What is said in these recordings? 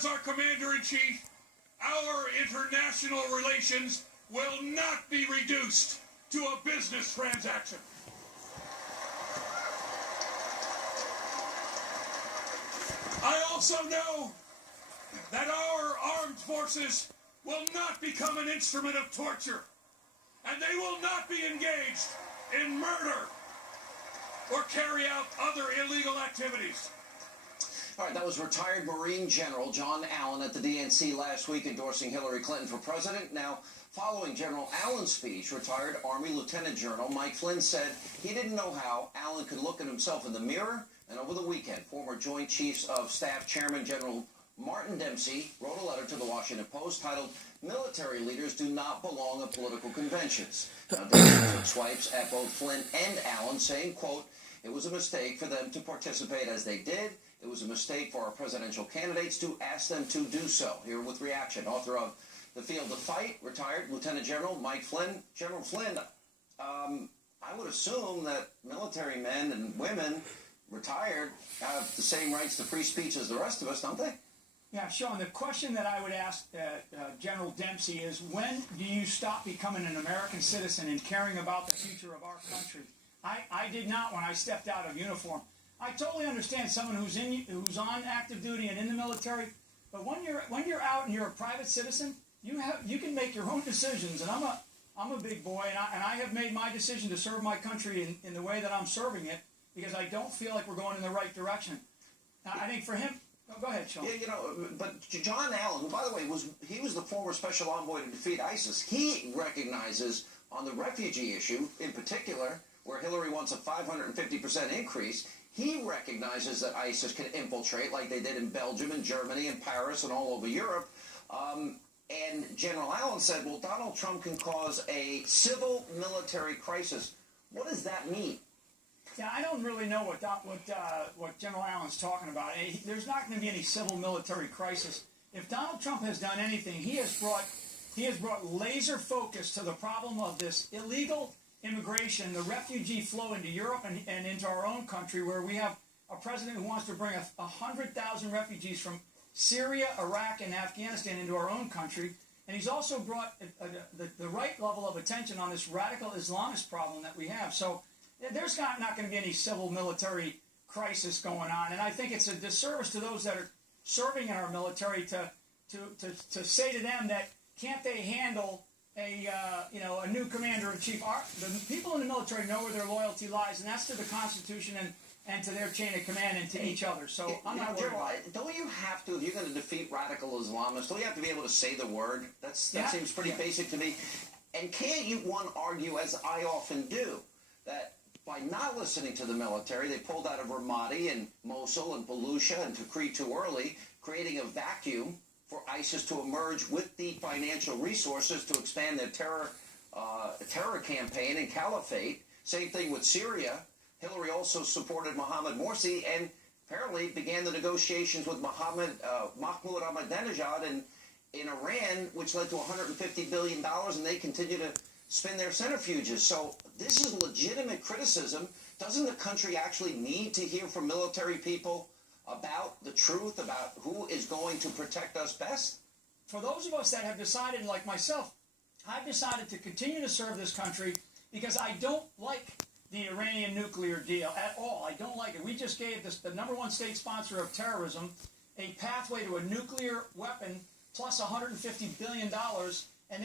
as our Commander-in-Chief, our international relations will not be reduced to a business transaction. I also know that our armed forces will not become an instrument of torture, and they will not be engaged in murder or carry out other illegal activities. All right, that was retired Marine General John Allen at the DNC last week endorsing Hillary Clinton for president. Now, following General Allen's speech, retired Army Lieutenant General Mike Flynn said he didn't know how Allen could look at himself in the mirror. And over the weekend, former Joint Chiefs of Staff Chairman General Martin Dempsey wrote a letter to the Washington Post titled, "Military leaders do not belong at political conventions." Now, Dempsey took swipes at both Flynn and Allen, saying, quote, "It was a mistake for them to participate as they did. It was a mistake for our presidential candidates to ask them to do so." Here with reaction, author of The Field of Fight, retired Lieutenant General Mike Flynn. General Flynn, I would assume that military men and women retired have the same rights to free speech as the rest of us, don't they? Yeah, Sean, the question that I would ask General Dempsey is, when do you stop becoming an American citizen and caring about the future of our country? I did not when I stepped out of uniform. I totally understand someone who's on active duty and in the military, but when you're out and you're a private citizen, you can make your own decisions. And I'm a big boy, and I have made my decision to serve my country in the way that I'm serving it, because I don't feel like we're going in the right direction. Now, I think for him, go ahead, Sean. Yeah, but John Allen, who, by the way, was the former special envoy to defeat ISIS, he recognizes on the refugee issue in particular, where Hillary wants a 550% increase, he recognizes that ISIS can infiltrate like they did in Belgium and Germany and Paris and all over Europe. And General Allen said, well, Donald Trump can cause a civil military crisis. What does that mean? Yeah, I don't really know what General Allen's talking about. There's not going to be any civil military crisis. If Donald Trump has done anything, he has brought laser focus to the problem of this illegal immigration, the refugee flow into Europe and into our own country, where we have a president who wants to bring 100,000 refugees from Syria, Iraq, and Afghanistan into our own country. And he's also brought the right level of attention on this radical Islamist problem that we have. So there's not going to be any civil military crisis going on. And I think it's a disservice to those that are serving in our military to say to them that can't they handle a new commander-in-chief. The people in the military know where their loyalty lies, and that's to the Constitution and to their chain of command and to each other. So I'm not worried about it. Don't you have to, if you're going to defeat radical Islamists, don't you have to be able to say the word? That seems pretty basic to me. And can't you, one, argue, as I often do, that by not listening to the military, they pulled out of Ramadi and Mosul and Fallujah and Tikrit too early, creating a vacuum for ISIS to emerge with the financial resources to expand their terror campaign and caliphate. Same thing with Syria. Hillary also supported Mohammed Morsi and apparently began the negotiations with Mahmoud Ahmadinejad in Iran, which led to $150 billion, and they continue to spin their centrifuges. So this is legitimate criticism. Doesn't the country actually need to hear from military people about the truth, about who is going to protect us best? For those of us that have decided, like myself, I've decided to continue to serve this country because I don't like the Iranian nuclear deal at all. I don't like it. We just gave the #1 state sponsor of terrorism a pathway to a nuclear weapon plus $150 billion, and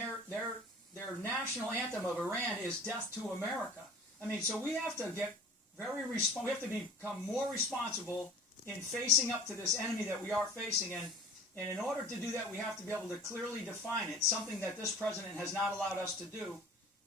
their national anthem of Iran is "Death to America." I mean, so we have to get we have to become more responsible in facing up to this enemy that we are facing, and in order to do that, we have to be able to clearly define it, something that this president has not allowed us to do.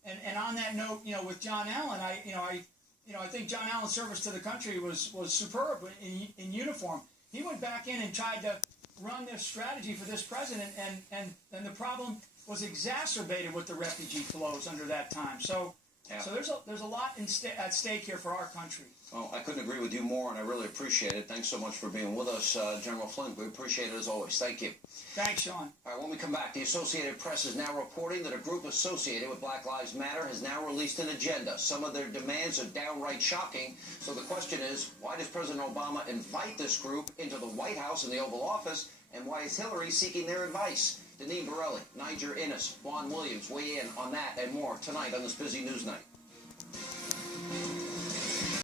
And on that note, with John Allen, I think John Allen's service to the country was superb in uniform. He went back in and tried to run this strategy for this president, and the problem was exacerbated with the refugee flows under that time. So there's a lot at stake here for our country. Well, I couldn't agree with you more, and I really appreciate it. Thanks so much for being with us, General Flynn. We appreciate it as always. Thank you. Thanks, Sean. All right, when we come back, the Associated Press is now reporting that a group associated with Black Lives Matter has now released an agenda. Some of their demands are downright shocking. So the question is, why does President Obama invite this group into the White House and the Oval Office, and why is Hillary seeking their advice? Deneen Borelli, Niger Innes, Juan Williams weigh in on that and more tonight on this busy news night.